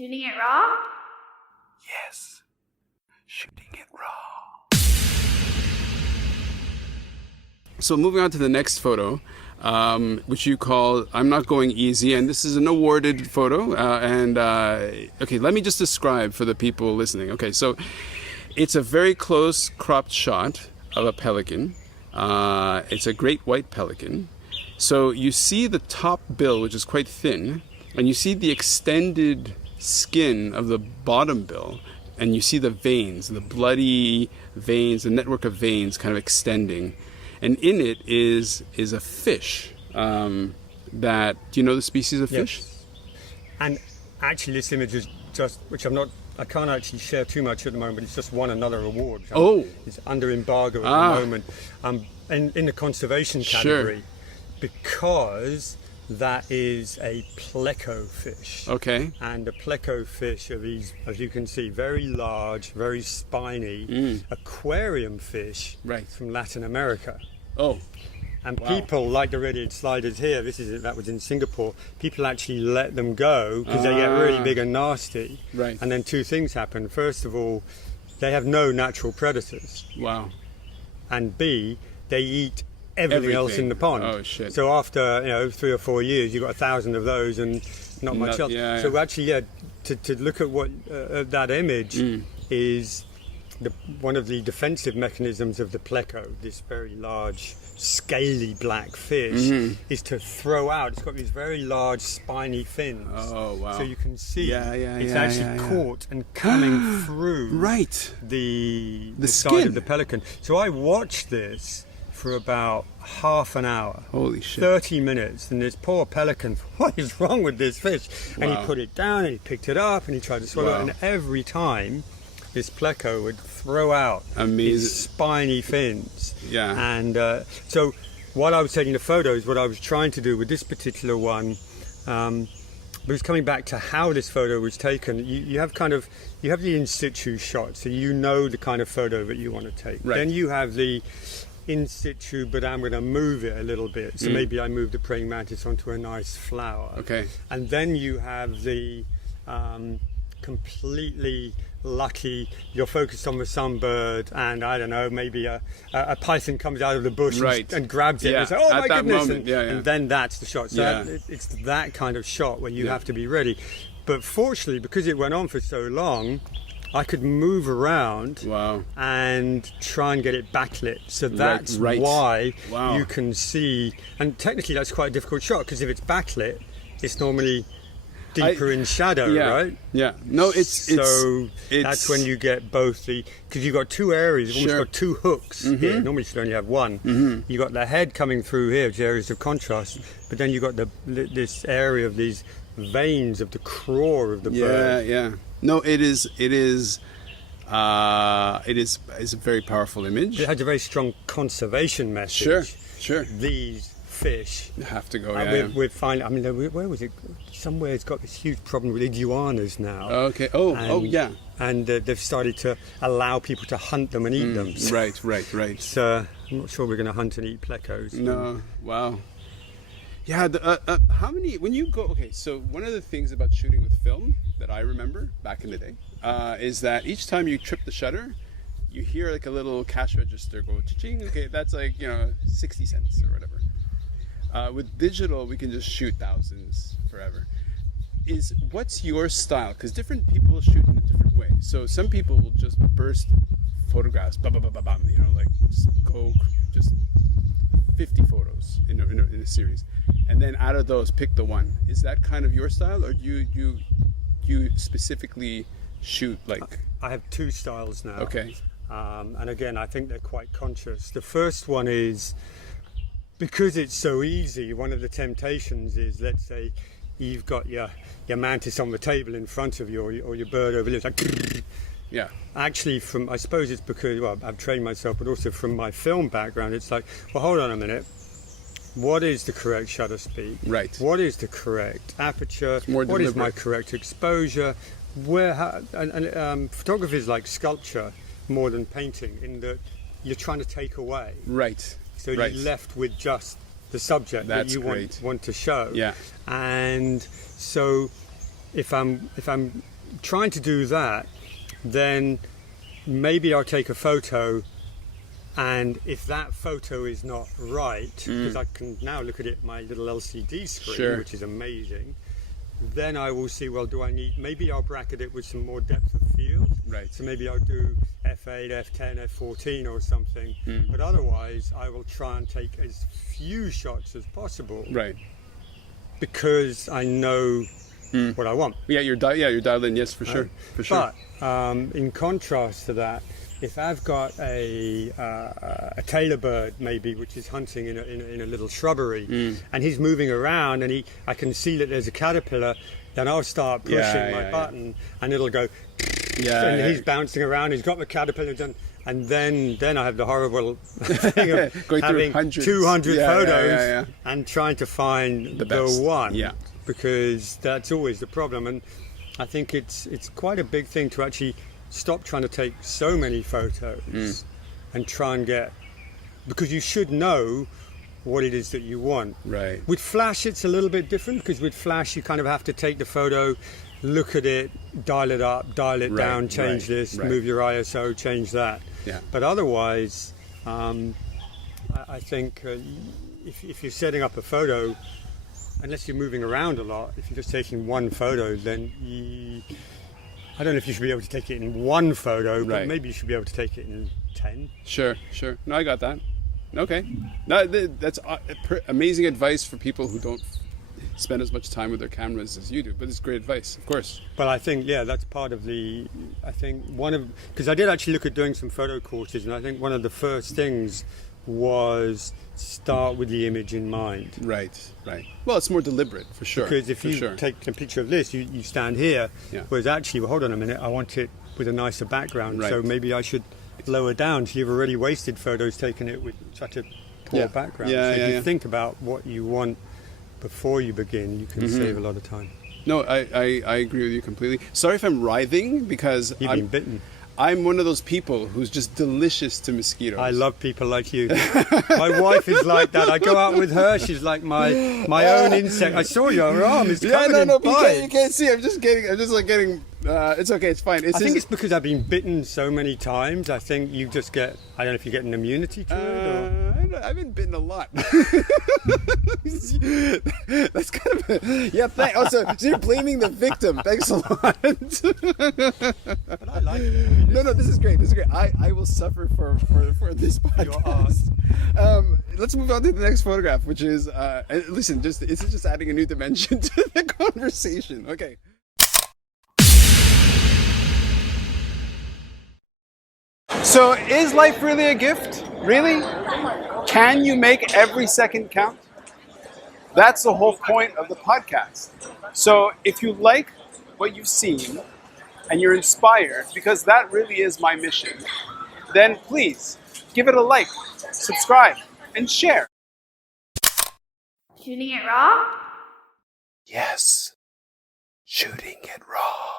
Shooting it raw? Yes, shooting it raw. So moving on to the next photo, which you call "I'm Not Going Easy," and this is an awarded photo. Okay, let me just describe for the people listening. Okay, so it's a very close cropped shot of a pelican. It's a great white pelican. So you see the top bill, which is quite thin, and you see the extended skin of the bottom bill, and you see the veins, the bloody veins, the network of veins kind of extending. And in it is a fish that, do you know the species of fish? Yes. And actually this image is just, which I can't actually share too much at the moment, it's just won another award. It's under embargo at the moment in the conservation category. Sure. Because that is a pleco fish. Okay. And the pleco fish are these, as you can see, very large, very spiny aquarium fish from Latin America. Oh. And people, like the red-eared sliders here, that was in Singapore, people actually let them go because they get really big and nasty. Right. And then two things happen. First of all, they have no natural predators. Wow. And B, they eat everything else in the pond. Oh shit! So after 3 or 4 years, you've got 1,000 of those and not much else. Yeah, so actually, to look at what that image is, one of the defensive mechanisms of the pleco, this very large, scaly black fish, is to throw out. It's got these very large spiny fins. Oh wow! So you can see it's actually caught and coming through the skin side of the pelican. So I watched this for about half an hour. Holy shit. 30 minutes, and this poor pelican, what is wrong with this fish? And he put it down and he picked it up and he tried to swallow it, and every time this pleco would throw out these spiny fins. Yeah. And so while I was taking the photos, what I was trying to do with this particular one, was coming back to how this photo was taken. You have the in situ shot, so you know the kind of photo that you want to take. Right. Then you have the in situ, but I'm going to move it a little bit. So maybe I move the praying mantis onto a nice flower. Okay. And then you have the completely lucky, you're focused on the sunbird, and I don't know, maybe a python comes out of the bush and grabs it and say, oh my goodness, and then that's the shot. So it's that kind of shot where you have to be ready. But fortunately, because it went on for so long, I could move around and try and get it backlit. So that's why you can see, and technically that's quite a difficult shot, because if it's backlit, it's normally deeper in shadow, right? Yeah. No, it's that's when you get both because you've got two areas, you've almost got two hooks here. Normally you should only have one. You got the head coming through here, which are areas of contrast, but then you got this area of these veins of the craw of the bird. Yeah. No, it's a very powerful image. It has a very strong conservation message. Sure. These fish have to go. We're finding. I mean, where was it? Somewhere it's got this huge problem with iguanas now. Okay. And they've started to allow people to hunt them and eat them. So, right. So I'm not sure we're going to hunt and eat plecos. No. Wow. Yeah. How many? When you go? Okay. So one of the things about shooting with film that I remember back in the day is that each time you trip the shutter, you hear like a little cash register go cha-ching. Okay, that's like 60 cents or whatever. With digital, we can just shoot thousands forever. What's your style? Because different people shoot in a different way. So some people will just burst photographs, bam, like go just 50 photos in a series, and then out of those pick the one. Is that kind of your style, or do you specifically shoot like? I have two styles now. Okay. And again, I think they're quite conscious. The first one is, because it's so easy, one of the temptations is, let's say you've got your mantis on the table in front of you, or your bird over there, like, yeah. Actually, I suppose it's because, I've trained myself, but also from my film background, it's like, well, hold on a minute. What is the correct shutter speed? Right. What is the correct aperture? What is my correct exposure? Photography is like sculpture more than painting, in that you're trying to take away. Right. So you're left with just the subject that you want to show. Yeah. And so if I'm trying to do that, then maybe I'll take a photo, and if that photo is not right, because I can now look at it my little LCD screen, which is amazing, then I will see, well, maybe I'll bracket it with some more depth of field. Right. So maybe I'll do f8, f10, f14 or something. But otherwise, I will try and take as few shots as possible. Right. Because I know what I want. Yeah, you're dialed in. Yes, for sure. For sure. But in contrast to that, if I've got a tailor bird maybe which is hunting in a little shrubbery, and he's moving around, and I can see that there's a caterpillar, then I'll start pushing my button, and it'll go, and he's bouncing around. He's got the caterpillar done, and then I have the horrible thing of going having through 200 photos and trying to find the one, because that's always the problem. And I think it's quite a big thing to actually stop trying to take so many photos and try and get, because you should know what it is that you want. Right. With flash it's a little bit different, because with flash you kind of have to take the photo, look at it, dial it up, dial it down, change this, move your ISO, change that. But otherwise I think if you're setting up a photo, unless you're moving around a lot, if you're just taking one photo, then I don't know if you should be able to take it in one photo, but maybe you should be able to take it in 10. Sure. No, I got that. Okay. No, that's amazing advice for people who don't spend as much time with their cameras as you do, but it's great advice, of course. But I think, that's part of because I did actually look at doing some photo courses, and I think one of the first things was start with the image in mind. Right. Well, it's more deliberate, for sure. Because if you take a picture of this, you stand here, whereas actually, well, hold on a minute, I want it with a nicer background, so maybe I should lower down. So you've already wasted photos taking it with such a poor background. So if you think about what you want before you begin, you can save a lot of time. No, I agree with you completely. Sorry if I'm writhing, because You've been bitten. I'm one of those people who's just delicious to mosquitoes. I love people like you. My wife is like that. I go out with her. She's like my own insect. I saw your arm. It's covered in bites. You can't see. I'm just getting. It's okay. It's fine. I think it's because I've been bitten so many times. I think you just get. I don't know if you get an immunity to it. Or... I've been bitten a lot. That's kind of Also, so you're blaming the victim. Thanks a lot. But I like it. No, this is great. I will suffer for this podcast. Let's move on to the next photograph, which is listen. This is just adding a new dimension to the conversation. Okay. So, is life really a gift? Really? Can you make every second count? That's the whole point of the podcast. So, if you like what you've seen and you're inspired, because that really is my mission, then please give it a like, subscribe, and share. Shooting it raw? Yes, shooting it raw.